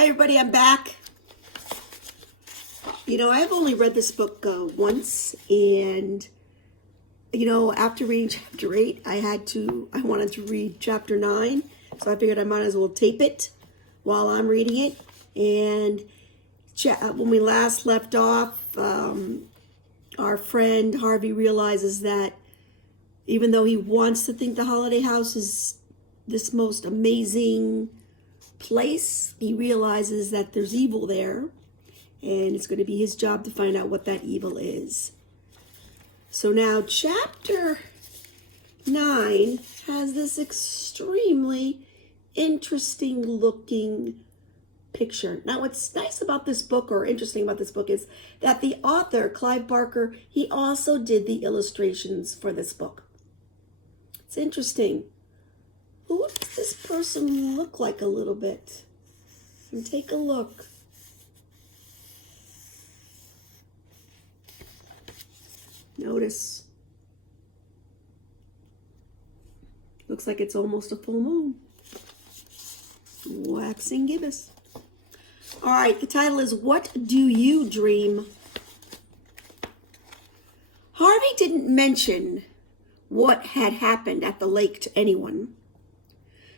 Hi everybody, I'm back. I've only read this book once, and after reading chapter 8, I wanted to read chapter 9, so I figured I might as well tape it while I'm reading it. And when we last left off, our friend Harvey realizes that even though he wants to think the holiday house is this most amazing place, he realizes that there's evil there, and it's going to be his job to find out what that evil is. So now chapter 9 has this extremely interesting looking picture. Now what's nice about this book, or interesting about this book, is that the author, Clive Barker, he also did the illustrations for this book. It's interesting. Who does this person look like a little bit? And take a look. Notice. Looks like it's almost a full moon. Waxing gibbous. All right, the title is What Do You Dream? Harvey didn't mention what had happened at the lake to anyone.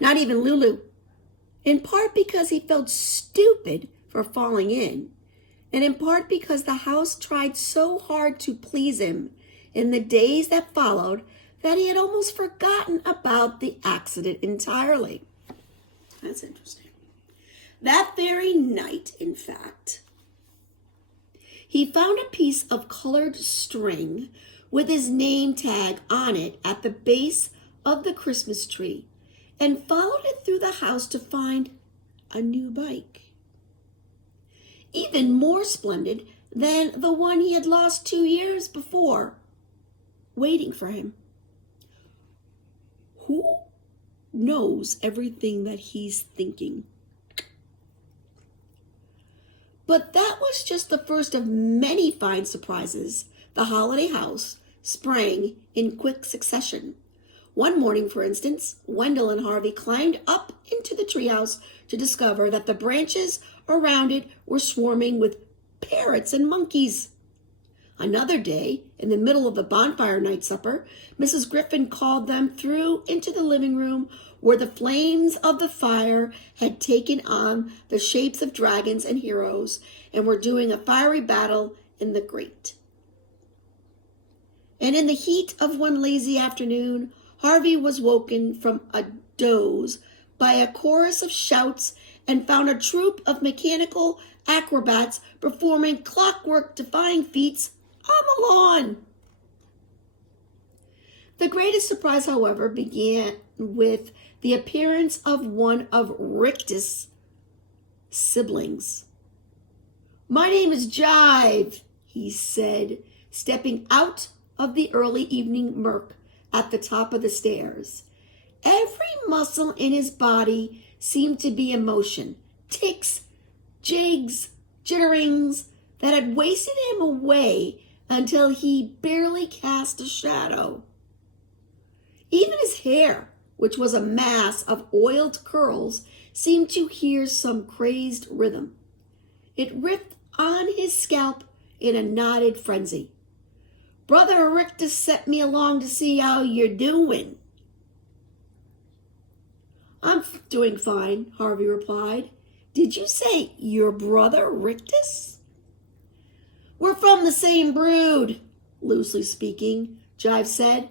Not even Lulu, in part because he felt stupid for falling in, and in part because the house tried so hard to please him in the days that followed that he had almost forgotten about the accident entirely. That's interesting. That very night, in fact, he found a piece of colored string with his name tag on it at the base of the Christmas tree, and followed it through the house to find a new bike. Even more splendid than the one he had lost 2 years before, waiting for him. Who knows everything that he's thinking? But that was just the first of many fine surprises the holiday house sprang in quick succession. One morning, for instance, Wendell and Harvey climbed up into the treehouse to discover that the branches around it were swarming with parrots and monkeys. Another day, in the middle of the bonfire night supper, Mrs. Griffin called them through into the living room where the flames of the fire had taken on the shapes of dragons and heroes and were doing a fiery battle in the grate. And in the heat of one lazy afternoon, Harvey was woken from a doze by a chorus of shouts and found a troupe of mechanical acrobats performing clockwork-defying feats on the lawn. The greatest surprise, however, began with the appearance of one of Richter's siblings. "My name is Jive," he said, stepping out of the early evening murk at the top of the stairs. Every muscle in his body seemed to be in motion. Ticks, jigs, jitterings that had wasted him away until he barely cast a shadow. Even his hair, which was a mass of oiled curls, seemed to hear some crazed rhythm. It ripped on his scalp in a knotted frenzy. "Brother Richter sent me along to see how you're doing." "I'm doing fine," Harvey replied. "Did you say your brother Rictus?" "We're from the same brood, loosely speaking," Jive said.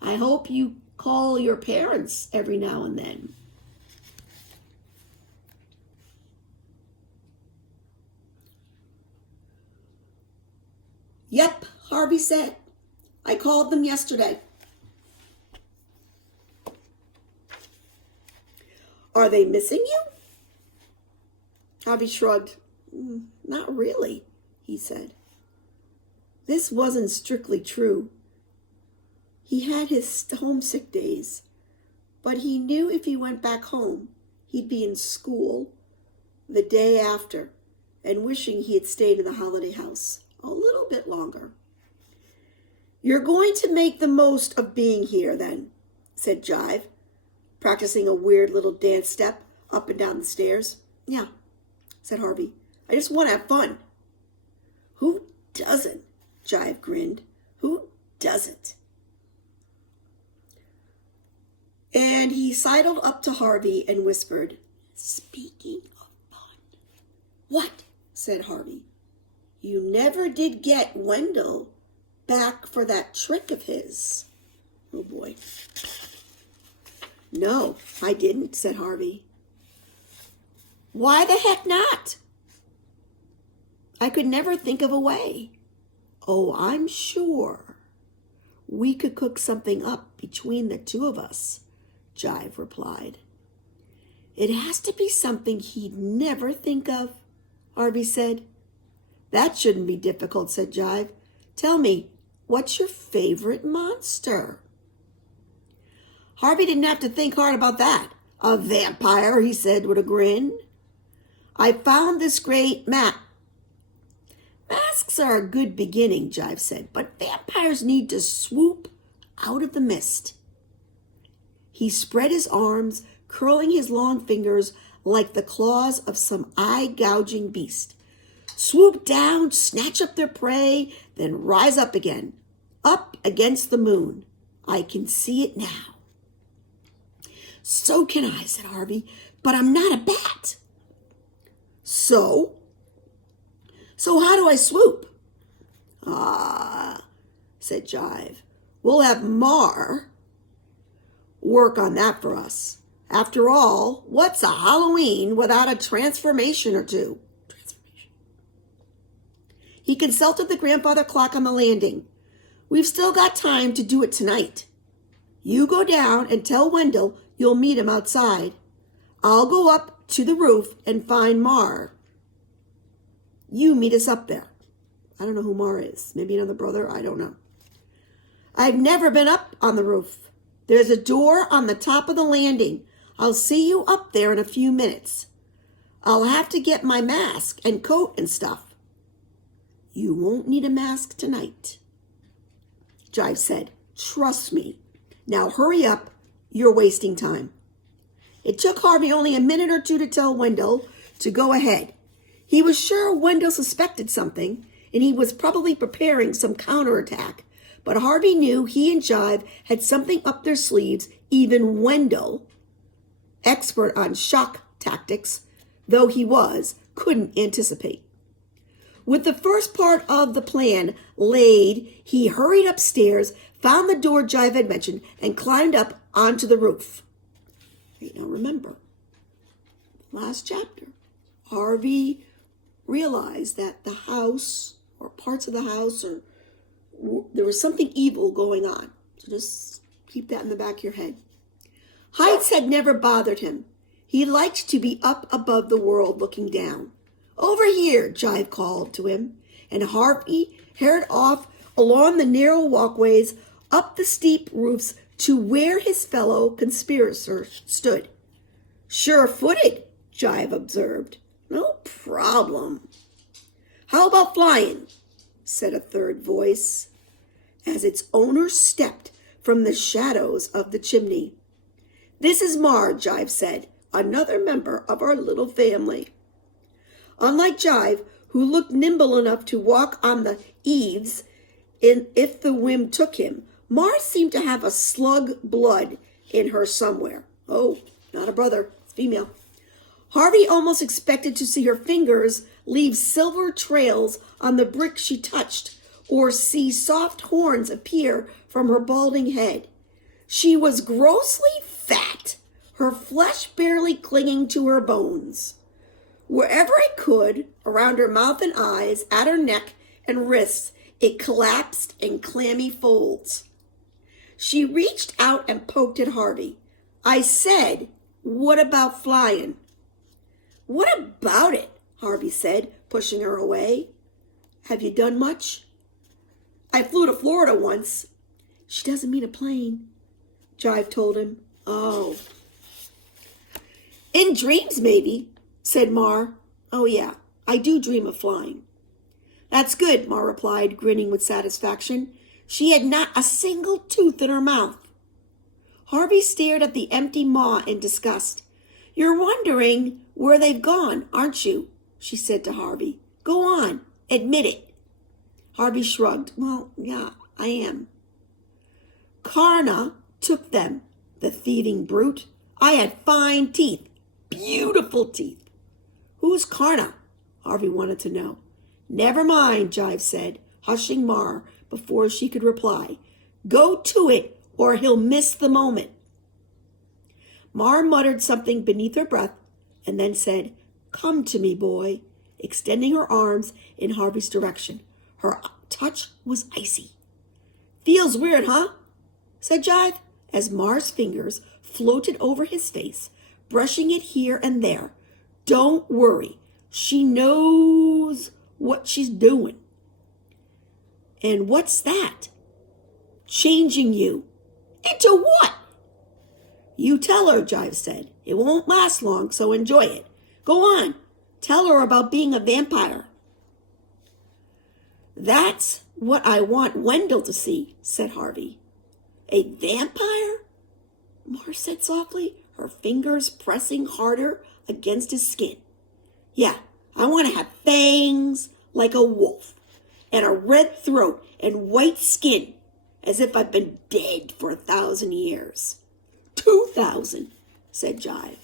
"I hope you call your parents every now and then." "Yep," Harvey said. "I called them yesterday." "Are they missing you?" Harvey shrugged. "Not really," he said. This wasn't strictly true. He had his homesick days, but he knew if he went back home, he'd be in school the day after and wishing he had stayed in the holiday house a little bit longer. "You're going to make the most of being here, then," said Jive, practicing a weird little dance step up and down the stairs. "Yeah, said Harvey. I just want to have fun. Who doesn't? Jive grinned. Who doesn't? And he sidled up to Harvey and whispered, speaking of fun. What? Said Harvey. You never did get Wendell back for that trick of his. Oh boy. No, I didn't, said Harvey. Why the heck not? I could never think of a way. Oh, I'm sure we could cook something up between the two of us, Jive replied. It has to be something he'd never think of, Harvey said. That shouldn't be difficult, said Jive. Tell me, what's your favorite monster? Harvey didn't have to think hard about that. A vampire, he said with a grin. I found this great map. Masks are a good beginning, Jive said, but vampires need to swoop out of the mist. He spread his arms, curling his long fingers like the claws of some eye-gouging beast. Swoop down, snatch up their prey, then rise up again, up against the moon. I can see it now. So can I, said Harvey, but I'm not a bat. So how do I swoop? Said Jive. We'll have Mar work on that for us. After all, what's a Halloween without a transformation or two? He consulted the grandfather clock on the landing. We've still got time to do it tonight. You go down and tell Wendell you'll meet him outside. I'll go up to the roof and find Mar. You meet us up there. I don't know who Mar is. Maybe another brother. I don't know. I've never been up on the roof. There's a door on the top of the landing. I'll see you up there in a few minutes. I'll have to get my mask and coat and stuff. You won't need a mask tonight, Jive said. Trust me. Now hurry up. You're wasting time. It took Harvey only a minute or two to tell Wendell to go ahead. He was sure Wendell suspected something, and he was probably preparing some counterattack. But Harvey knew he and Jive had something up their sleeves. Even Wendell, expert on shock tactics, though he was, couldn't anticipate. With the first part of the plan laid, he hurried upstairs, found the door Jive had mentioned, and climbed up onto the roof. Now remember, last chapter, Harvey realized that the house, or parts of the house, or there was something evil going on. So just keep that in the back of your head. Heights had never bothered him. He liked to be up above the world looking down. Over here, Jive called to him, and Harvey hurried off along the narrow walkways, up the steep roofs to where his fellow conspirator stood. Sure-footed, Jive observed. No problem. How about flying? Said a third voice, as its owner stepped from the shadows of the chimney. This is Mar, Jive said, another member of our little family. Unlike Jive, who looked nimble enough to walk on the eaves if the whim took him, Mar seemed to have a slug blood in her somewhere. Oh, not a brother, it's female. Harvey almost expected to see her fingers leave silver trails on the brick she touched, or see soft horns appear from her balding head. She was grossly fat, her flesh barely clinging to her bones. Wherever it could, around her mouth and eyes, at her neck and wrists, it collapsed in clammy folds. She reached out and poked at Harvey. I said, what about flying? What about it? Harvey said, pushing her away. Have you done much? I flew to Florida once. She doesn't mean a plane, Jive told him. Oh. In dreams, maybe, said Mar. Oh, yeah, I do dream of flying. That's good, Mar replied, grinning with satisfaction. She had not a single tooth in her mouth. Harvey stared at the empty maw in disgust. You're wondering where they've gone, aren't you? she said to Harvey. Go on, admit it. Harvey shrugged. Well, yeah, I am. Karna took them, the thieving brute. I had fine teeth, beautiful teeth. Who's Karna? Harvey wanted to know. Never mind, Jive said, hushing Mar before she could reply. Go to it, or he'll miss the moment. Mar muttered something beneath her breath and then said, Come to me, boy, extending her arms in Harvey's direction. Her touch was icy. Feels weird, huh? Said Jive, as Mar's fingers floated over his face, brushing it here and there. Don't worry, she knows what she's doing. And what's that? Changing you. Into what? You tell her, Jive said. It won't last long, so enjoy it. Go on, tell her about being a vampire. That's what I want Wendell to see, said Harvey. A vampire? Mar said softly, her fingers pressing harder against his skin. Yeah, I want to have fangs like a wolf, and a red throat and white skin, as if I've been dead for 1,000 years. 2,000, said Jive.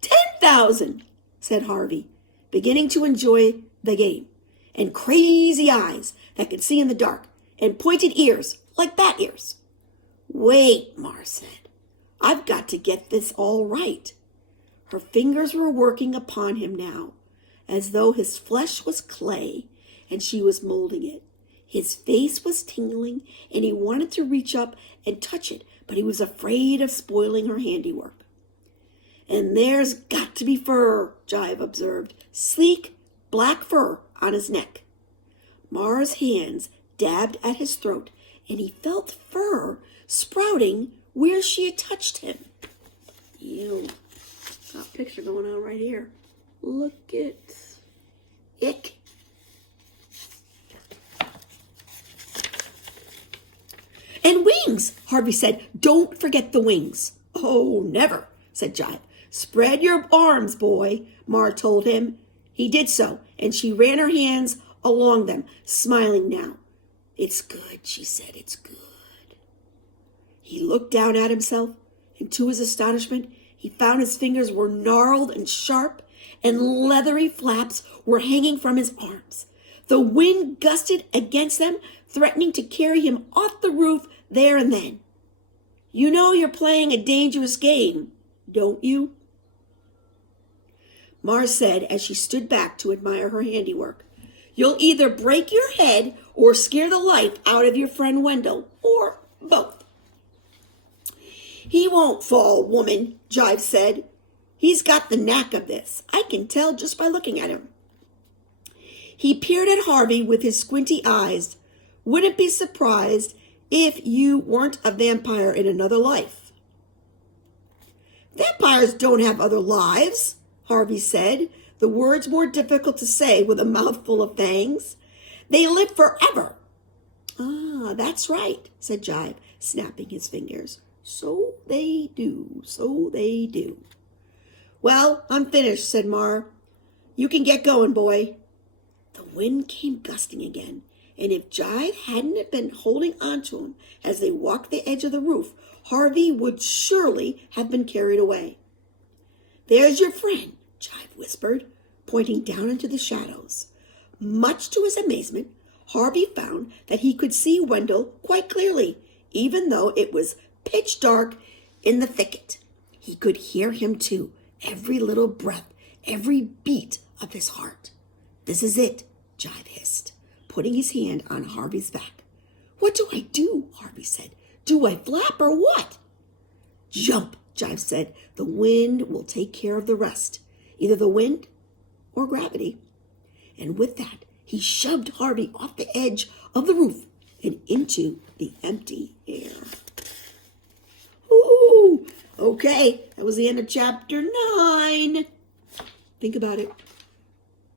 10,000, said Harvey, beginning to enjoy the game. And crazy eyes that could see in the dark, and pointed ears like bat ears. Wait, Mar said. I've got to get this all right. Her fingers were working upon him now, as though his flesh was clay, and she was molding it. His face was tingling, and he wanted to reach up and touch it, but he was afraid of spoiling her handiwork. And there's got to be fur, Jive observed. Sleek, black fur on his neck. Mar's hands dabbed at his throat, and he felt fur sprouting where she had touched him. Ew. Got a picture going on right here. Look at ick. And wings, Harvey said. Don't forget the wings. Oh, never, said Jive. Spread your arms, boy, Mar told him. He did so, and she ran her hands along them, smiling now. It's good, she said, it's good. He looked down at himself, and to his astonishment, he found his fingers were gnarled and sharp, and leathery flaps were hanging from his arms. The wind gusted against them, threatening to carry him off the roof there and then. You know you're playing a dangerous game, don't you? Mar said as she stood back to admire her handiwork. You'll either break your head or scare the life out of your friend Wendell, or both. He won't fall, woman, Jive said. He's got the knack of this. I can tell just by looking at him. He peered at Harvey with his squinty eyes. Wouldn't be surprised if you weren't a vampire in another life. Vampires don't have other lives, Harvey said, the words more difficult to say with a mouthful of fangs. They live forever. Ah, that's right, said Jive, snapping his fingers. So they do, so they do. Well, I'm finished, said Mar. You can get going, boy. The wind came gusting again, and if Jive hadn't been holding on to him as they walked the edge of the roof, Harvey would surely have been carried away. There's your friend, Jive whispered, pointing down into the shadows. Much to his amazement, Harvey found that he could see Wendell quite clearly, even though it was pitch dark in the thicket. He could hear him too, every little breath, every beat of his heart. This is it, Jive hissed, putting his hand on Harvey's back. What do I do? Harvey said. Do I flap or what? Jump, Jive said. The wind will take care of the rest. Either the wind or gravity. And with that, he shoved Harvey off the edge of the roof and into the empty air. Ooh, okay, that was the end of chapter 9. Think about it.